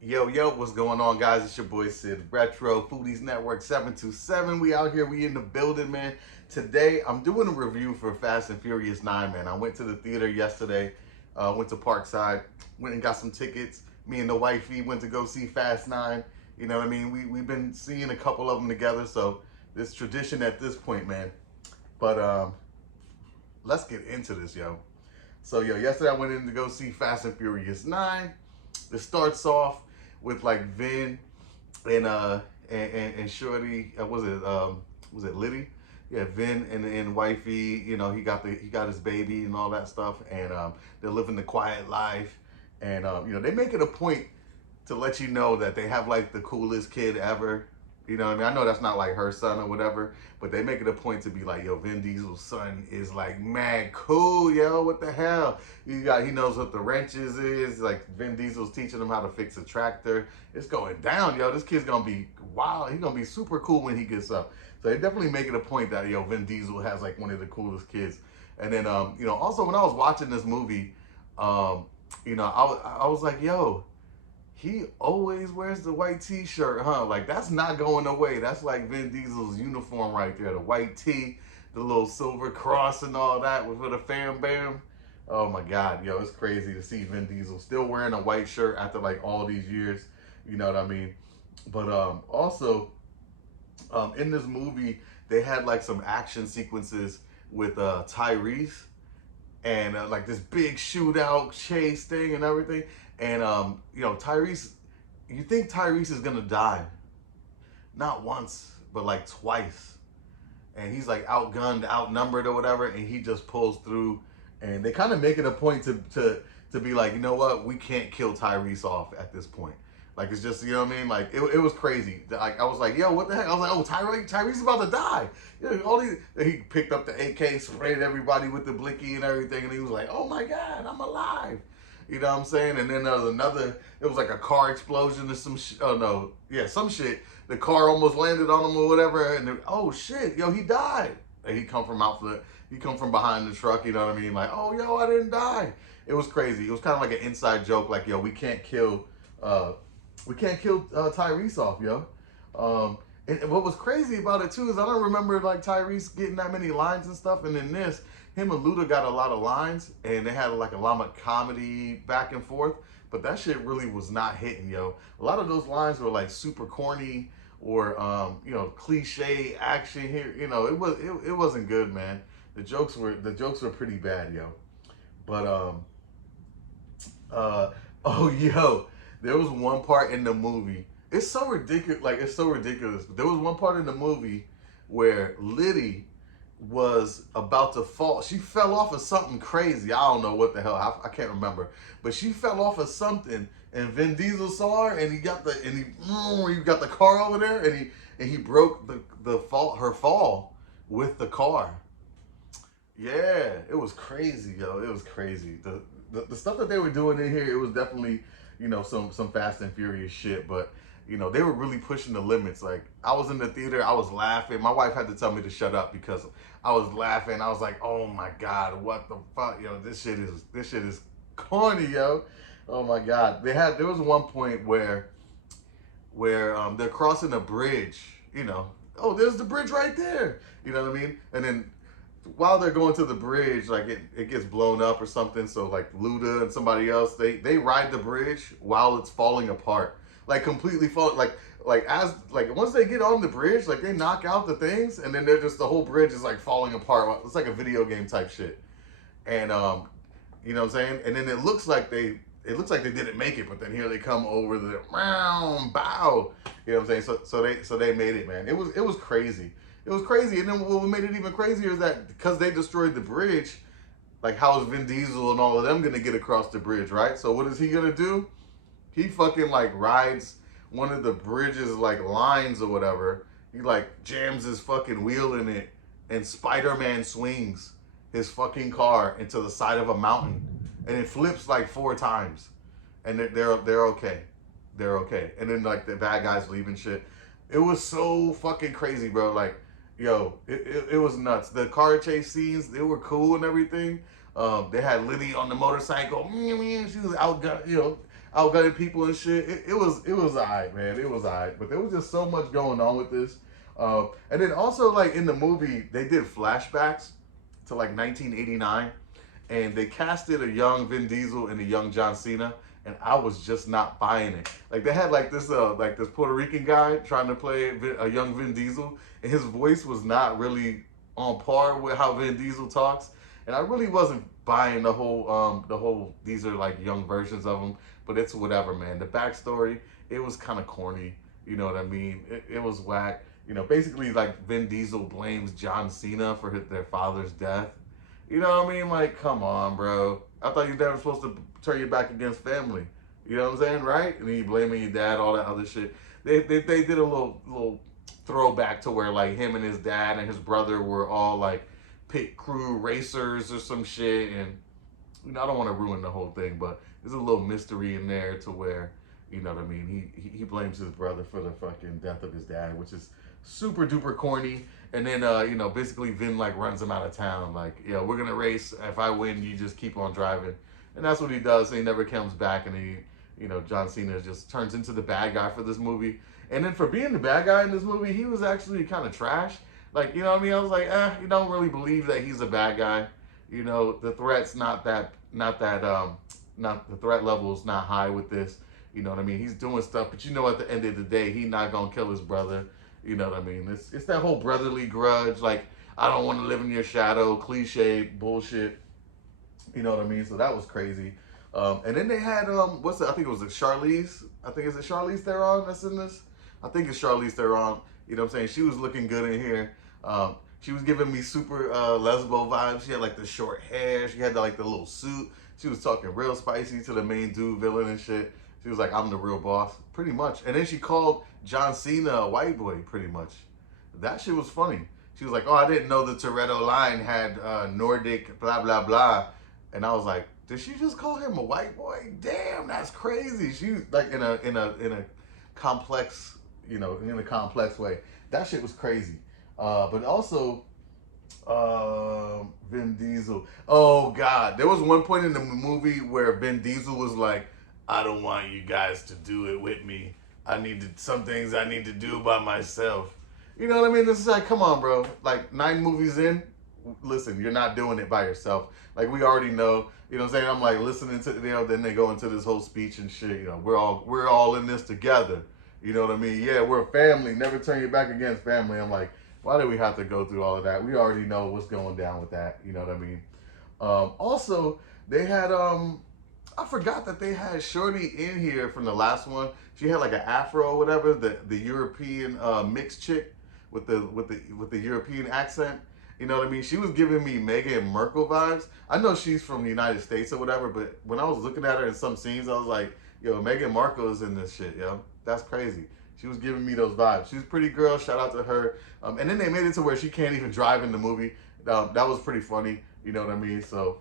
Yo, what's going on, guys? It's your boy Sid Retro, Foodies Network 727. We out here, we in the building, man. Today, I'm doing a review for Fast and Furious 9, man. I went to the theater yesterday, went to Parkside, went and got some tickets. Me and the wifey went to go see Fast 9. You know what I mean? We've been seeing a couple of them together, so it's tradition at this point, man. But let's get into this, yo. So, yesterday I went in to go see Fast and Furious 9. It starts off with like Vin and and Shorty. Was it Liddy? Yeah, Vin and wifey. You know, he got his baby and all that stuff, and they're living the quiet life. And they make it a point to let you know that they have like the coolest kid ever. You know what I mean? I know that's not like her son or whatever, but they make it a point to be like, yo, Vin Diesel's son is like mad cool, yo. What the hell? He knows what the wrenches is. Like Vin Diesel's teaching him how to fix a tractor. It's going down, yo. This kid's gonna be wild. He's gonna be super cool when he gets up. So they definitely make it a point that Vin Diesel has like one of the coolest kids. And then also when I was watching this movie, I was like, yo, he always wears the white t-shirt, huh? Like, that's not going away. That's like Vin Diesel's uniform right there. The white tee, the little silver cross and all that with the fam bam. Oh my God, yo, it's crazy to see Vin Diesel still wearing a white shirt after like all these years. You know what I mean? But also, in this movie, they had like some action sequences with Tyrese and like this big shootout chase thing and everything. And Tyrese, you think Tyrese is gonna die? Not once, but like twice. And he's like outgunned, outnumbered or whatever, and he just pulls through. And they kind of make it a point to be like, you know what, we can't kill Tyrese off at this point. Like it's just, you know what I mean? Like it was crazy. Like I was like, yo, what the heck? I was like, oh, Tyrese's about to die. You know, he picked up the AK, sprayed everybody with the blicky and everything, and he was like, oh my God, I'm alive. You know what I'm saying? And then there was it was like a car explosion or oh no, yeah, some shit. The car almost landed on him or whatever, and oh shit, yo, he died. And he come from behind the truck, you know what I mean? Like, oh yo, I didn't die. It was crazy. It was kind of like an inside joke, like, yo, uh, Tyrese off, yo. And what was crazy about it too is I don't remember like Tyrese getting that many lines and stuff. And in this, him and Luda got a lot of lines, and they had like a lot of comedy back and forth. But that shit really was not hitting, yo. A lot of those lines were like super corny or cliche action here. You know, it wasn't good, man. The jokes were pretty bad, yo. But uh oh yo, there was one part in the movie. It's so ridiculous. Like it's so ridiculous. There was one part in the movie where Liddy was about to fall. She fell off of something crazy. I don't know what the hell. I can't remember. But she fell off of something, and Vin Diesel saw her, and he got the car over there, and he broke her fall with the car. Yeah, it was crazy, yo. It was crazy. The stuff that they were doing in here, it was definitely, some Fast and Furious shit. But they were really pushing the limits. Like I was in the theater, I was laughing. My wife had to tell me to shut up because I was laughing. I was like, oh my God, what the fuck, yo? This shit is corny, yo. Oh my God. There was one point where they're crossing a bridge. Oh, there's the bridge right there. You know what I mean? And then while they're going to the bridge, like it gets blown up or something. So like Luda and somebody else, they ride the bridge while it's falling apart, like completely fall. Like once they get on the bridge, like they knock out the things, and then they're just the whole bridge is like falling apart. It's like a video game type shit. And you know what I'm saying? And then it looks like they didn't make it, but then here they come over the round bow. You know what I'm saying? So they made it, man. It was crazy. It was crazy. And then what made it even crazier is that because they destroyed the bridge, like how is Vin Diesel and all of them gonna get across the bridge, right? So what is he gonna do? He fucking like rides one of the bridges like lines or whatever. He like jams his fucking wheel in it, and Spider-Man swings his fucking car into the side of a mountain, and it flips like 4 times, and they're okay. They're okay. And then like the bad guys leaving shit. It was so fucking crazy, bro. Like, yo, it was nuts. The car chase scenes, they were cool and everything. They had Liddy on the motorcycle. She was outgunned, outgunning people and shit. It was alright, man. It was alright, but there was just so much going on with this. And then also like in the movie, they did flashbacks to like 1989, and they casted a young Vin Diesel and a young John Cena, and I was just not buying it. Like they had like this Puerto Rican guy trying to play a young Vin Diesel, and his voice was not really on par with how Vin Diesel talks, and I really wasn't buying the whole these are like young versions of him, but it's whatever, man. The backstory, it was kind of corny. You know what I mean? It was whack. You know, basically like Vin Diesel blames John Cena for their father's death. You know what I mean? Like, come on, bro. I thought you were never supposed to turn your back against family. You know what I'm saying, right? And then you blaming your dad, all that other shit. They did a little throwback to where like him and his dad and his brother were all like pit crew racers or some shit. And you know, I don't want to ruin the whole thing, but there's a little mystery in there to where, you know what I mean, he blames his brother for the fucking death of his dad, which is super duper corny. And then you know, basically Vin like runs him out of town. Like, yeah, we're gonna race. If I win, you just keep on driving. And that's what he does. And he never comes back. And you know, John Cena just turns into the bad guy for this movie. And then for being the bad guy in this movie, he was actually kind of trash. Like, you know what I mean? I was like, you don't really believe that he's a bad guy. You know, the threat's not the threat level is not high with this. You know what I mean? He's doing stuff, but you know, at the end of the day, he's not gonna kill his brother. You know what I mean? It's that whole brotherly grudge, like I don't want to live in your shadow, cliche bullshit. You know what I mean? So that was crazy. And then they had what's it? I think it was Charlize. I think is it Charlize Theron that's in this. I think it's Charlize Theron. You know what I'm saying? She was looking good in here. She was giving me super lesbo vibes. She had like the short hair. She had like the little suit. She was talking real spicy to the main dude villain and shit. She was like, "I'm the real boss," pretty much. And then she called John Cena a white boy, pretty much. That shit was funny. She was like, "Oh, I didn't know the Toretto line had Nordic blah blah blah," and I was like, "Did she just call him a white boy? Damn, that's crazy." She was like in a complex, you know, in a complex way. That shit was crazy. But also, Vin Diesel. Oh God, there was one point in the movie where Vin Diesel was like, "I don't want you guys to do it with me. Some things I need to do by myself." You know what I mean? This is like, come on, bro. Like 9 movies in, listen, you're not doing it by yourself. Like we already know. You know what I'm saying? I'm like listening to, you know, then they go into this whole speech and shit. You know, we're all in this together. You know what I mean? Yeah, we're a family. Never turn your back against family. I'm like, why do we have to go through all of that? We already know what's going down with that. You know what I mean? Also, they had I forgot that they had Shorty in here from the last one. She had like an afro or whatever, the European mixed chick with the European accent. You know what I mean? She was giving me Meghan Merkel vibes. I know she's from the United States or whatever, but when I was looking at her in some scenes, I was like, yo, Meghan Markle is in this shit, yo. That's crazy. She was giving me those vibes. She's a pretty girl. Shout out to her. And then they made it to where she can't even drive in the movie. That was pretty funny. You know what I mean? So